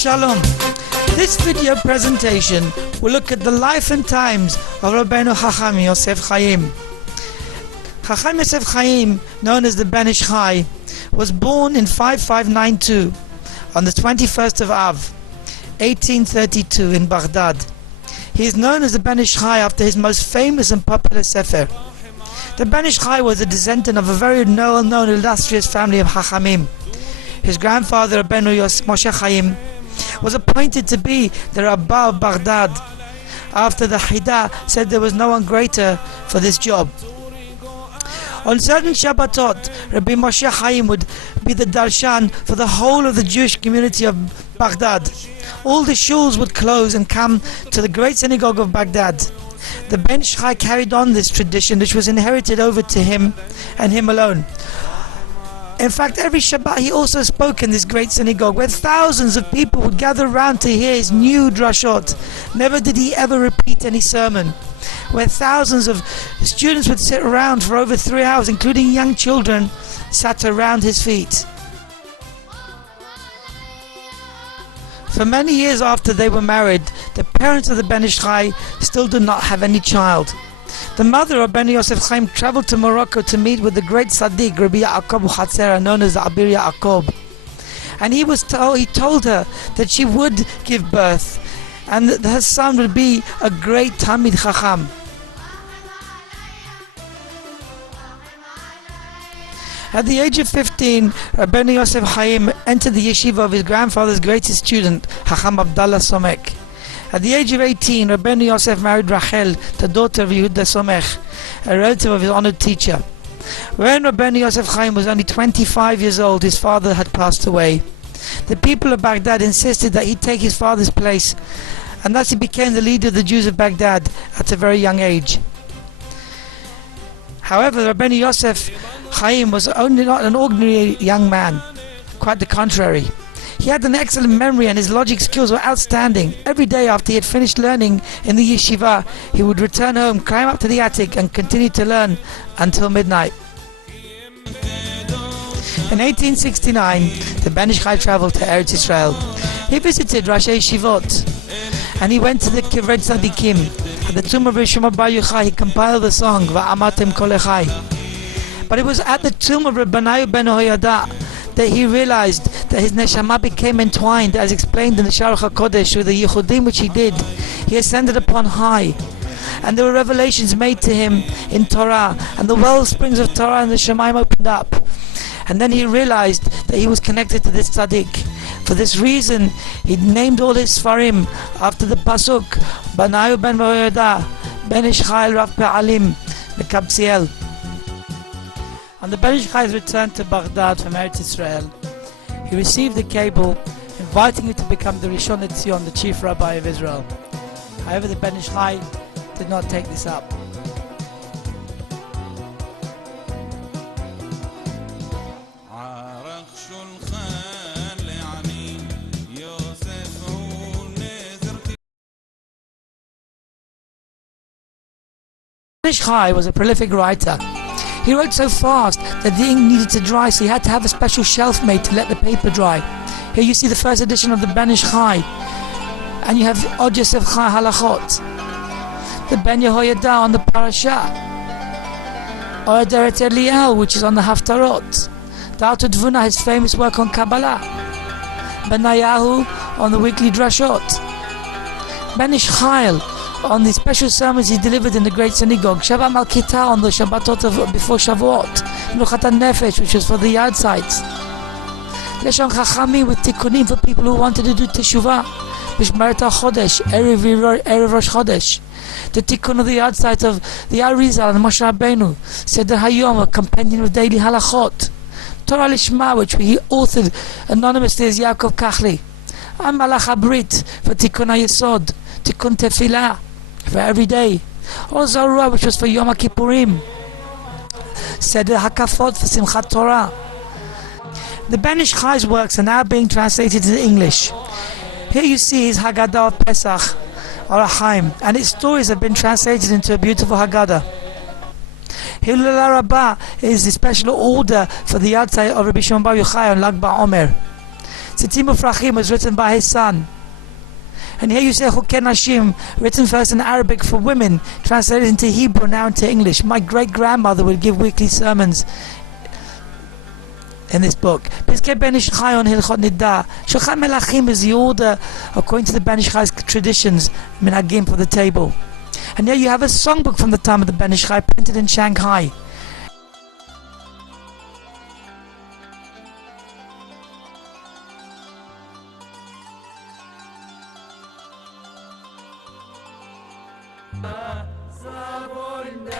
Shalom. This video presentation will look at the life and times of Rabbeinu Chacham Yosef Chaim. Chacham Yosef Chaim, known as the Ben Ish Chai, was born in 5592 on the 21st of Av, 1832 in Baghdad. He is known as the Ben Ish Chai after his most famous and popular sefer. The Ben Ish Chai was a descendant of a very well-known illustrious family of Chachamim. His grandfather, Rabbeinu Moshe Chaim, was appointed to be the Rabbah of Baghdad after the Hida said there was no one greater for this job. On certain Shabbatot, Rabbi Moshe Chaim would be the darshan for the whole of the Jewish community of Baghdad. All the shuls would close and come to the great synagogue of Baghdad. The Ben Ish Chai carried on this tradition, which was inherited over to him and him alone. In fact, every Shabbat he also spoke in this great synagogue where thousands of people would gather around to hear his new drashot. Never did he ever repeat any sermon. Where thousands of students would sit around for over 3 hours, including young children, sat around his feet. For many years after they were married, the parents of the Ben Ish Chai still did not have any child. The mother of Ben Yosef Chaim traveled to Morocco to meet with the great Tzaddik, Rabbi Yaakov Chatzera, known as Abir Yaakov. And he told her that she would give birth and that her son would be a great Talmid Chacham. At the age of 15, Rabbeinu Yosef Chaim entered the yeshiva of his grandfather's greatest student, Chacham Abdallah Somek. At the age of 18, Rabbeinu Yosef married Rachel, the daughter of Yehuda Somech, a relative of his honored teacher. When Rabbeinu Yosef Chaim was only 25 years old, his father had passed away. The people of Baghdad insisted that he take his father's place, and thus he became the leader of the Jews of Baghdad at a very young age. However, Rabbeinu Yosef Chaim was only not an ordinary young man, quite the contrary. He had an excellent memory and his logic skills were outstanding. Every day after he had finished learning in the yeshiva, he would return home, climb up to the attic and continue to learn until midnight. In 1869, the Ben Ish Chai traveled to Eretz Israel. He visited Rashi Yeshivot and he went to the Kivrei Tzadikim. At the tomb of Rishon Bar Yochai, he compiled the song Va'amatem Kol Echai. But it was at the tomb of Rabbeinu ben Hoyada that he realized that his neshama became entwined, as explained in the Sharuch HaKodesh, with the yichudim which he did. He ascended upon high, and there were revelations made to him in Torah, and the well springs of Torah and the Shemaim opened up. And then he realized that he was connected to this tzaddik. For this reason, he named all his Sfarim after the pasuk Banayu ben Hoyada, Ben Ish Chai Rav Pe'alim, Mekabtziel. On the Ben Ish Chai's return to Baghdad from Eretz Israel, he received a cable inviting him to become the Rishon LeZion, the chief rabbi of Israel. However, the Ben Ish Chai did not take this up. Ben Ish Chai was a prolific writer. He wrote so fast that the ink needed to dry, so he had to have a special shelf made to let the paper dry. Here you see the first edition of the Ben Ish Chai, and you have Od Yosef Chai Halachot, the Ben Yehoyada on the Parasha, or Deret Eliyahu, which is on the Haftarot, the Alter Dvuna, his famous work on Kabbalah, Benayahu on the weekly Drashot, Ben Ish Chai on the special sermons he delivered in the great synagogue, Shabbat Malkita on the Shabbatot of before Shavuot, Menuchat HaNefesh, which was for the yard sites, Leshon Chachamim with tikkunim for people who wanted to do teshuvah, Mishmeret HaChodesh, Erev Rosh Chodesh, the tikkun of the yard site of the Arizal and Moshe Rabbeinu, Seder Hayom, a companion of daily halachot, Torah Lishma, which he authored anonymously as Yaakov Kachli, and Malach HaBrit for tikkun HaYesod, tikkun Tefillah, for every day, or Zorah, which was for Yom HaKippurim, Seder HaKafot for Simchat Torah. The Ben Ish Chai's works are now being translated into English. Here you see his Haggadah of Pesach, or Achaim, and its stories have been translated into a beautiful Haggadah. Hilul Rabbah is the special order for the Yad Site of Rabbi Shimon Bar Yochai on Lag BaOmer. Tzitzim Ufrachim was written by his son. And here you say Chukei Nashim, written first in Arabic for women, translated into Hebrew, now into English. My great-grandmother would give weekly sermons in this book. Piskei Ben Ish Chai on Hilchot Nida. Shulchan Melachim is the order according to the Ben Ish Chai's traditions, minhagim for the table. And here you have a songbook from the time of the Ben Ish Chai printed in Shanghai.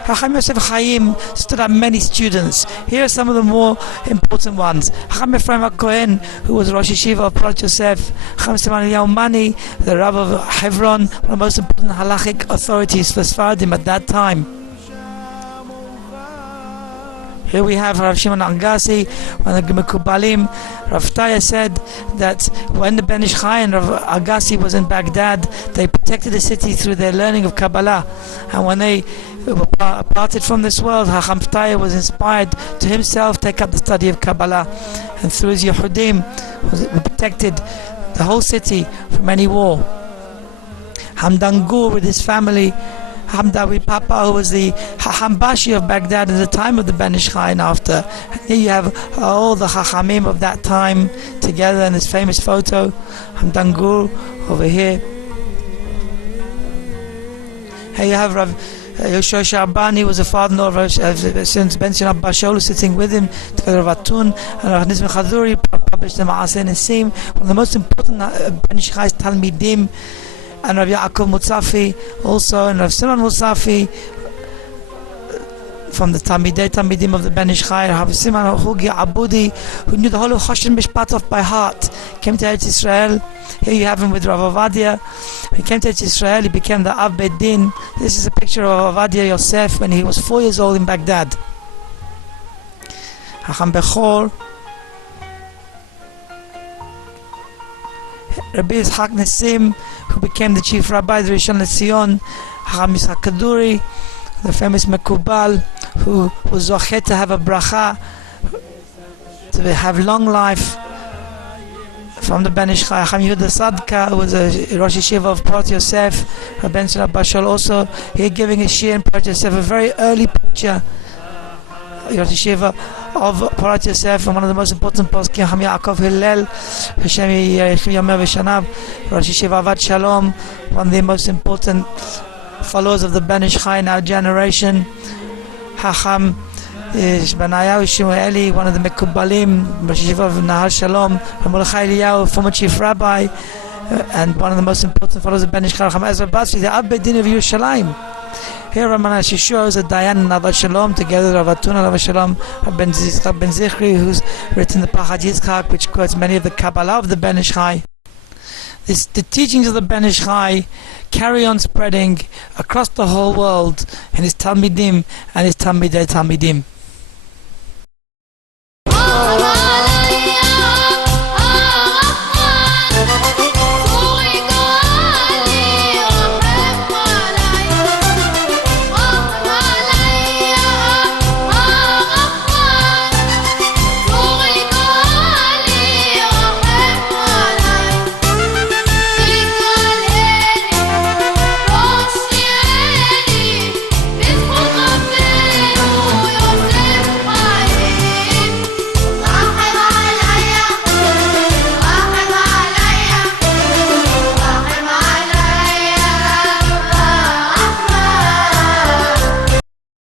Chacham Yosef Chaim stood up many students. Here are some of the more important ones. Chacham Ephraim HaKohen, who was Rosh Yeshiva of Porat Yosef. Chacham Siman Eliyahu Mani, the Rav of Hebron, one of the most important halachic authorities for Sfaradim at that time. Here we have Rav Shimon Agassi, one of the Mekubalim. Rav Taya said that when the Ben Ish Chai and Rav Agassi was in Baghdad, they protected the city through their learning of Kabbalah. And when they parted from this world, Chacham Taya was inspired to himself take up the study of Kabbalah. And through his Yehudim, protected the whole city from any war. Hamdan Gur with his family, Hamdawi Papa, who was the Hambashi of Baghdad at the time of the Ben Ish Chai and after. And here you have all the Chachamim of that time together in this famous photo. Hamdan Gur over here. Here you have Rav Yoshua Sharbani, was a father-in-law of Ben Shinab Bashol, sitting with him together with Atun, and Rav Nizmi Chaduri published the Ma'aseh Nesim, one of the most important Ben Ish Chai's Talmidim, and Rav Yaakov Mutzafi also, and Rav Simon Mutzafi from the Talmidim of the Ben Ish Chai. Rav Simon Hugi Abudi, who knew the whole of Choshen Mishpat off by heart, came to Eretz Israel. Here you have him with Rav Ovadia. When he came to Eretz Israel, he became the Av Beit Din. This is a picture of Ovadia Yosef when he was 4 years old in Baghdad. Hacham Bechor, Rabbi Yitzhak Nesim, who became the chief rabbi of the Rishon LeZion. Hacham Yitzhak Kaduri, the famous Mekubal, who was Zoche to have a bracha, to have long life from the Ben Ish Chai. Hacham Yehuda Sadka, who was a Rosh Yeshiva of Porat Yosef. Ben Shinab Bashol also, here giving a shir in Porat Yosef, a very early picture, Rosh Yeshiva of Porat Yosef, and one of the most important poskim, Hacham Yaakov Hillel, Hashem Yechim Yomer V'Shanav, Rosh Yeshiva Avad Shalom, one of the most important followers of the Ben Ish Chai in our generation. Hacham Benayahu Shmueli, one of the Mekubalim, Rosh Yeshiva of Nahal Shalom, Mordechai Eliyahu, former chief rabbi, and one of the most important followers of Ben Ish Chai, Hacham Ezra Basri, the Av Beit Din of Yerushalayim. Here Ramana Shishua is a Dayan and Avad Shalom, together with Rav Atun and Avad Shalom, Ben Zichri, who's written the Pachad Yitzchak, which quotes many of the Kabbalah of the Ben Ish Chai. The teachings of the Ben Ish Chai carry on spreading across the whole world in his Talmidim and his Talmidei Talmidim.